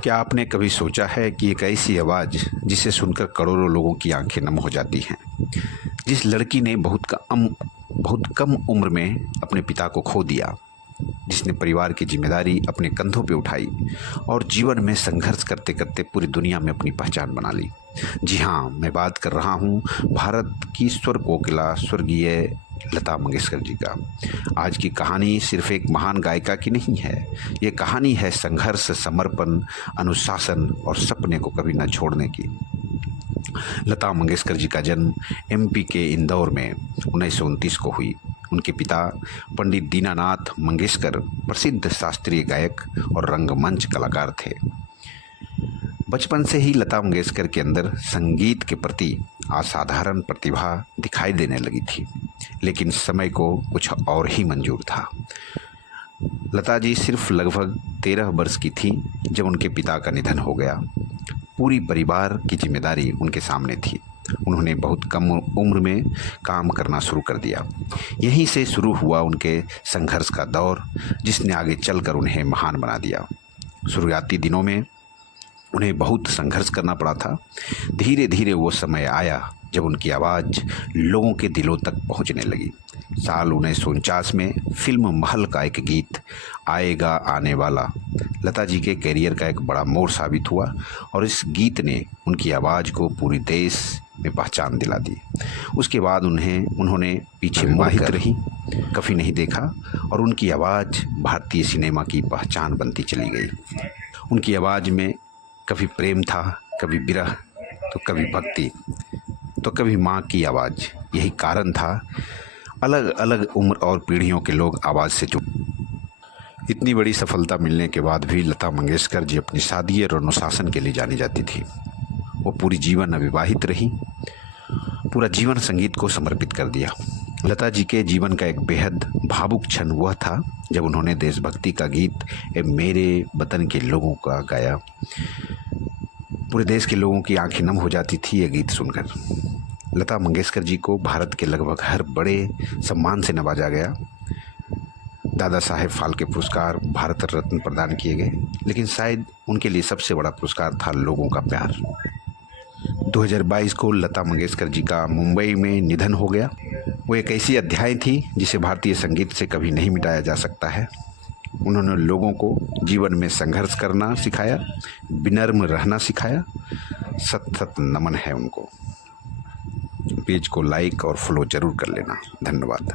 क्या आपने कभी सोचा है कि एक ऐसी आवाज़ जिसे सुनकर करोड़ों लोगों की आंखें नम हो जाती हैं। जिस लड़की ने बहुत कम उम्र में अपने पिता को खो दिया, जिसने परिवार की जिम्मेदारी अपने कंधों पे उठाई और जीवन में संघर्ष करते करते पूरी दुनिया में अपनी पहचान बना ली। जी हाँ, मैं बात कर रहा हूँ भारत की स्वर कोकिला स्वर्गीय लता मंगेशकर जी का। आज की कहानी सिर्फ एक महान गायिका की नहीं है, ये कहानी है संघर्ष, समर्पण, अनुशासन और सपने को कभी न छोड़ने की। लता मंगेशकर जी का जन्म एमपी के इंदौर में 1929 को हुई। उनके पिता पंडित दीनानाथ मंगेशकर प्रसिद्ध शास्त्रीय गायक और रंगमंच कलाकार थे। बचपन से ही लता मंगेशकर के अंदर संगीत के प्रति असाधारण प्रतिभा दिखाई देने लगी थी, लेकिन समय को कुछ और ही मंजूर था। लता जी सिर्फ लगभग 13 वर्ष की थी जब उनके पिता का निधन हो गया। पूरी परिवार की जिम्मेदारी उनके सामने थी। उन्होंने बहुत कम उम्र में काम करना शुरू कर दिया। यहीं से शुरू हुआ उनके संघर्ष का दौर, जिसने आगे चलकर उन्हें महान बना दिया। शुरुआती दिनों में उन्हें बहुत संघर्ष करना पड़ा था। धीरे धीरे वो समय आया जब उनकी आवाज़ लोगों के दिलों तक पहुंचने लगी। साल 1949 में फिल्म महल का एक गीत आएगा आने वाला लता जी के करियर का एक बड़ा मोड़ साबित हुआ और इस गीत ने उनकी आवाज़ को पूरे देश में पहचान दिला दी। उसके बाद उन्होंने पीछे मुड़कर रही, कभी नहीं देखा और उनकी आवाज़ भारतीय सिनेमा की पहचान बनती चली गई। उनकी आवाज़ में कभी प्रेम था, कभी विरह, तो कभी भक्ति, तो कभी माँ की आवाज़। यही कारण था अलग अलग उम्र और पीढ़ियों के लोग आवाज़ से जुड़े। इतनी बड़ी सफलता मिलने के बाद भी लता मंगेशकर जी अपनी सादगी और अनुशासन के लिए जानी जाती थी। वो पूरी जीवन अविवाहित रही, पूरा जीवन संगीत को समर्पित कर दिया। लता जी के जीवन का एक बेहद भावुक क्षण वह था जब उन्होंने देशभक्ति का गीत ए मेरे वतन के लोगों का गाया। पूरे देश के लोगों की आंखें नम हो जाती थी ये गीत सुनकर। लता मंगेशकर जी को भारत के लगभग हर बड़े सम्मान से नवाजा गया। दादा साहेब फाल्के पुरस्कार, भारत रत्न प्रदान किए गए, लेकिन शायद उनके लिए सबसे बड़ा पुरस्कार था लोगों का प्यार। 2022 को लता मंगेशकर जी का मुंबई में निधन हो गया। वो एक ऐसी अध्याय थी जिसे भारतीय संगीत से कभी नहीं मिटाया जा सकता है। उन्होंने लोगों को जीवन में संघर्ष करना सिखाया, विनम्र रहना सिखाया। सत नमन है उनको। पेज को लाइक और फॉलो जरूर कर लेना। धन्यवाद।